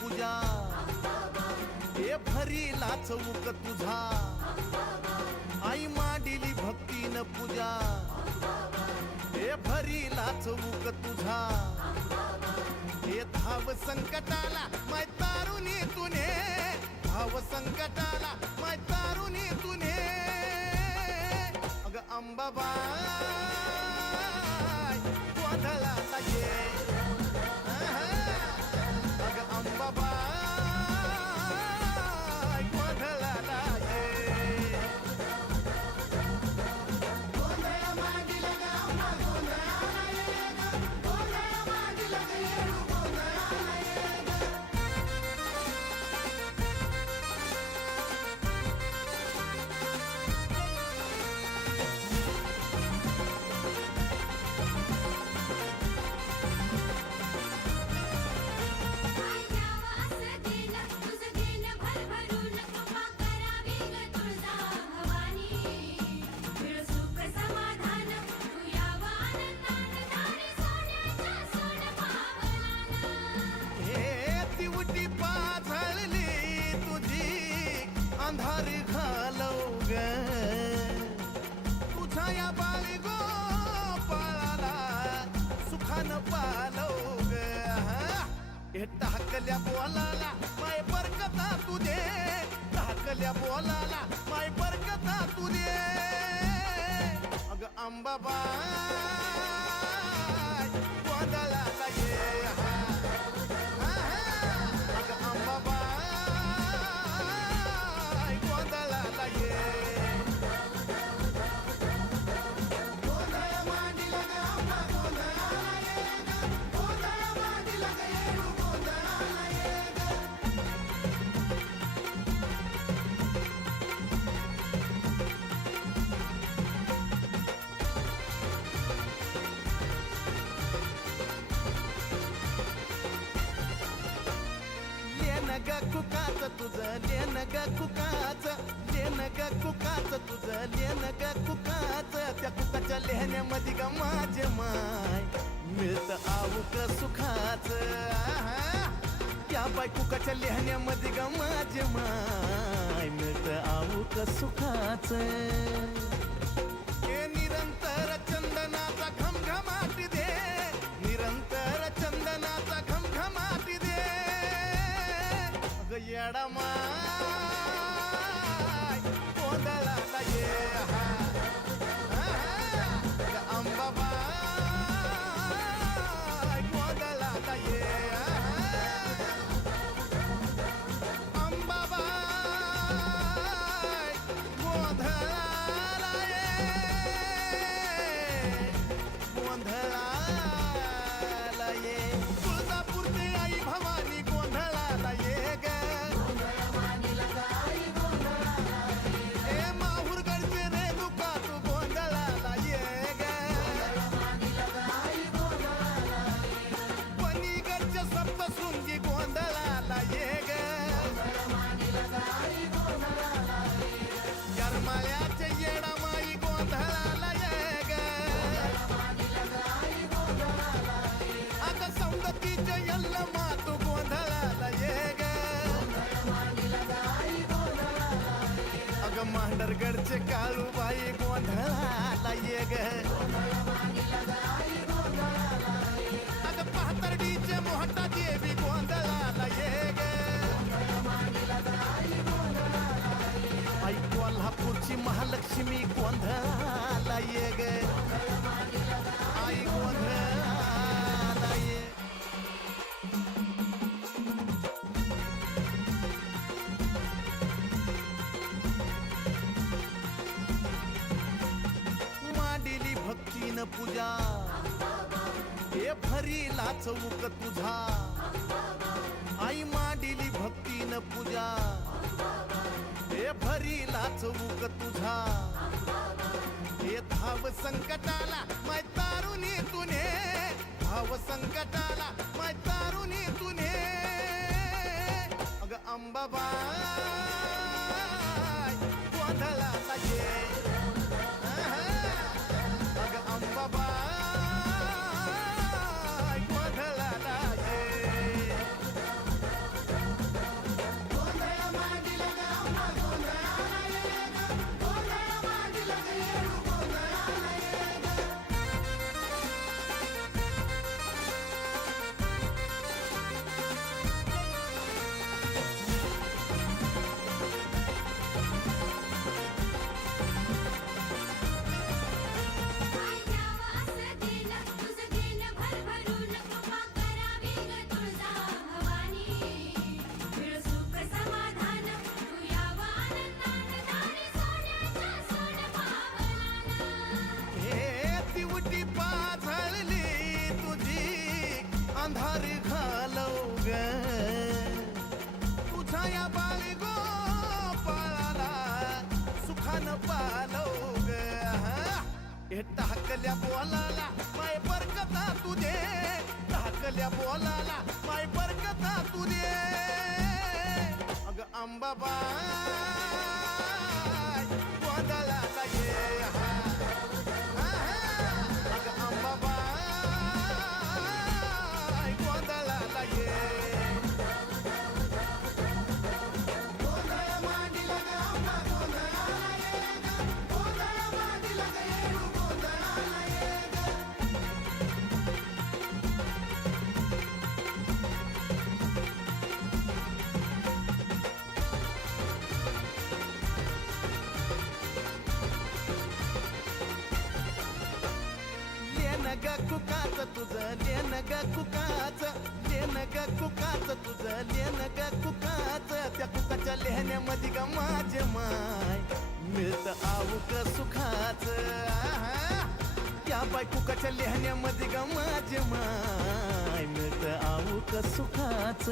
पूजा हे भरीला चौक तुझा आई मांडिली भक्तीन पूजा हे भरीला चौक तुझा हे धाव संकटाला माय तारुणी तुने धाव संकटाला माय तारुणी तुने अग अंबाबाई गोंधळाला ये अग अंबाबाई गोंधळाला ये अंधार घालव ग तुझ्या या बाळी गोपाळाला सुखानं पालव ग हे टाकल्या बोलाला माय बरकता तुझे टाकल्या बोलाला माय बरकता तुझे अग अंबाबाई गोंधळाला ये अग अंबाबाई गोंधळाला ये लेन ग कुकाच तुझं लेन ग कुकाच लेन ग कुकाच तुझं लेन ग कुकाच त्या कुकाच्या लेहण्यामध्ये ग माझे माय मिळत आऊक सुखाच त्या बाय कुकाच्या लेहण्यामध्ये ग माझे माय मिळत आऊक सुखाच हे निरंतर चंदनाचा घमघमाट दे निरंतर चंदनाचा घमघमाट दे अग येडा माय गोंधळाला ये अग अंबाबाई गोंधळाला ये अंबाबाई गोंधळाला ये गोंधळाला ये तुळजापूरची आई भवानी गोंधळाला ये ग गरमाळ्याच्या येडा माई गोंधळाला ये ग अग सौंदतीच्या यल्ल मातू गोंधळाला ये ग अग मांडरगडचे काळूबाई गोंधळाला ये ग अग पाथर्डीचे मोहटा देवी गोंधळाला ये ग आई कोल्हापूरची महालक्ष्मी गोंधळाला ये ग आई गोंधळाला ये मांडिली भक्तीन पूजा हे भरीला चौक तुझा आई मांडिली भक्तीन पूजा हे भरीला चौक तुझा हे धाव संकटाला माय तारुणी तुने धाव संकटाला माय तारुणी तुने अग अंबाबाई गोंधळाला ये अग अंबाबाई गोंधळाला ये ग तुझ्या या बाळी गोपाळाला सुखानं पालव ग हे टाकल्या बोलाला माय बरकता तू दे टाकल्या बोलाला माय बरकता तू दे अग अंबाबाई गोंधळाला ये अग अंबाबाई गोंधळाला ये ग कुकाच तुझं लेन ग कुकाच लेन ग कुकाच तुझं लेन ग कुकाच त्या कुकाच्या लेहण्यामध्ये ग माझे माय मिळत आऊक सुखाच त्या बाय कुकाच्या लेहण्यामध्ये ग माझे माय मिळत आऊक सुखाच